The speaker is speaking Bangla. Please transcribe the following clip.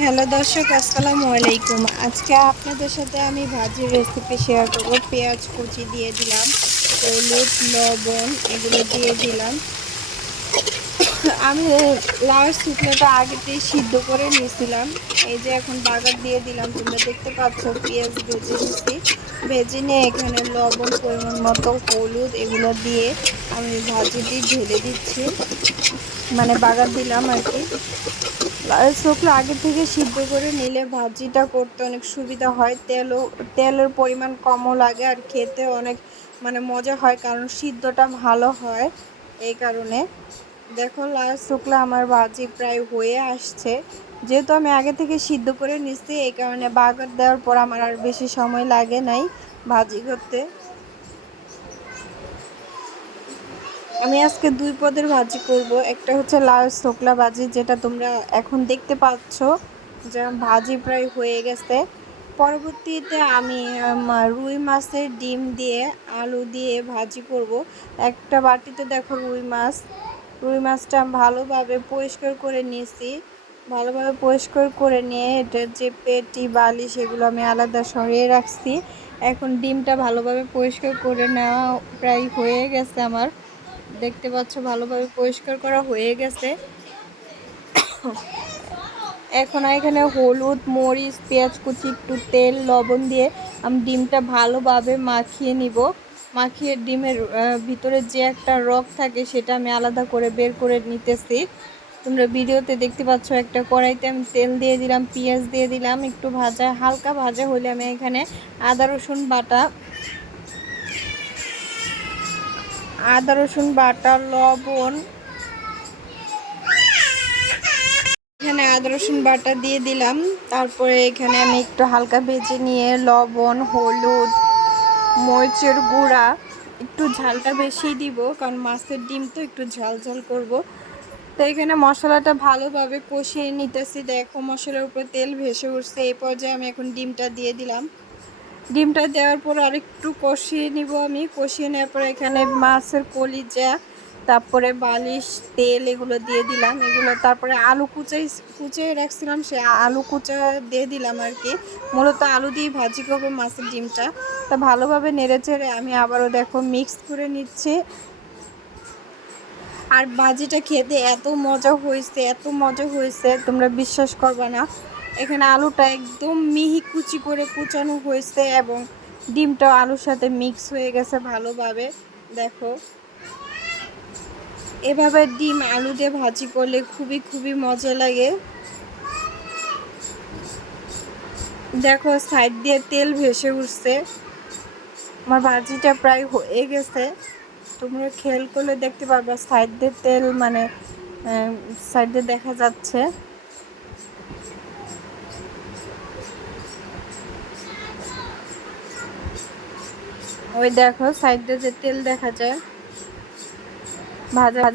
হ্যালো দর্শক, আসসালামু আলাইকুম। আজকে আপনাদের সাথে আমি ভাজির রেসিপি শেয়ার করব। পেঁয়াজ কুচি দিয়ে দিলাম, হলুদ, লবণ এগুলো দিয়ে দিলাম। আমি লাউ শুকনোটা আগেতেই সিদ্ধ করে নিয়েছিলাম। এই যে এখন বাগার দিয়ে দিলাম, তোমরা দেখতে পাচ্ছ পেঁয়াজ ভেজে নিচ্ছি ভেজে নিয়ে এখানে লবণ পরিমাণ মতো হলুদ এগুলো দিয়ে আমি ভাজিটি ঢেলে দিচ্ছি। মানে বাগার দিলাম আর কি। শুকনো আগে থেকে সিদ্ধ করে নিলে ভাজিটা করতে অনেক সুবিধা হয়। তেলও, তেলের পরিমাণ কমও লাগে আর খেতে অনেক মানে মজা হয়, কারণ সিদ্ধটা ভালো হয় এই কারণে। দেখো লাল শুকলা আমার ভাজি প্রায় হয়ে আসছে। যেহেতু আমি আগে থেকে সিদ্ধ করে নিচ্ছি এই কারণে বাগার দেওয়ার পর আমার আর বেশি সময় লাগে নাই ভাজি করতে। আমি আজকে দুই পদের ভাজি করব। একটা হচ্ছে লাল শোকলা ভাজি, যেটা তোমরা এখন দেখতে পাচ্ছ, যে ভাজি প্রায় হয়ে গেছে। পরবর্তীতে আমি, রুই মাছের ডিম দিয়ে আলু দিয়ে ভাজি করব। একটা বাটিতে দেখো রুই মাছ রুই মাছটা ভালোভাবে পরিষ্কার করে নিয়েছি। ভালোভাবে পরিষ্কার করে নিয়ে এটার যে পেটি, বালি, সেগুলো আমি আলাদা সরিয়ে রাখছি। এখন ডিমটা ভালোভাবে পরিষ্কার করে নেওয়া প্রায় হয়ে গেছে আমার। দেখতে পাচ্ছ, ভালোভাবে পরিষ্কার করা হয়ে গেছে। এখন এখানে হলুদ, মরিচ, পেঁয়াজ কুচি, একটু তেল, লবণ দিয়ে আমি ডিমটা ভালোভাবে মাখিয়ে নিব। মাখিয়ে ডিমের ভিতরে যে একটা রক থাকে সেটা আমি আলাদা করে বের করে নিতেছি। তোমরা ভিডিওতে দেখতে পাচ্ছ একটা কড়াইতে আমি তেল দিয়ে দিলাম, পেঁয়াজ দিয়ে দিলাম, একটু ভাজা, হালকা ভাজা হলে আমি এখানে আদা, রসুন বাটা, আদা, রসুন বাটা, লবণ, এখানে আদা, রসুন বাটা দিয়ে দিলাম। তারপরে এখানে আমি একটু হালকা ভেজে নিয়ে লবণ, হলুদ মরিচের গুঁড়া, একটু ঝালটা বেশি দিব, কারণ মাছের ডিম তো একটু ঝাল ঝাল করব। তো এখানে মশলাটা ভালোভাবে কষিয়ে নিতেছি। দেখো মশলার উপর তেল ভেসে উঠছে, এই পর্যায়ে আমি এখন ডিমটা দিয়ে দিলাম। ডিমটা দেওয়ার পর আরেকটু কষিয়ে নিব আমি। কষিয়ে নেওয়ার পর এখানে মাছের কলিজা তারপরে বালিশ, তেল এগুলো দিয়ে দিলাম। এগুলো তারপরে আলু কুচাই কুচিয়ে রাখছিলাম, সে আলু কুচা দিয়ে দিলাম আর কি। মূলত আলু দিয়ে ভাজি করব মাছের ডিমটা। তা ভালোভাবে নেড়ে চেড়ে আমি আবারও দেখো মিক্স করে নিচ্ছি। আর ভাজিটা খেতে এত মজা হয়েছে, এত মজা হয়েছে, তোমরা বিশ্বাস করবে না। এখানে আলুটা একদম মিহি কুচি করে কুচানো হয়েছে এবং ডিমটাও আলুর সাথে মিক্স হয়ে গেছে ভালোভাবে। দেখো। এভাবে ডিম আলু দিয়ে ভাজি করলে খুবই খুবই মজা লাগে। দেখো সাইড দিয়ে তেল ভেসে উঠছে। আমার ভাজিটা প্রায় হয়ে গেছে। তোমরা খেয়াল করলে দেখতে পারবে সাইড দিয়ে তেল মানে সাইড দিয়ে দেখা যাচ্ছে। ওই দেখো সাইডে যে তেল দেখা যায়। ভাজা ভাজা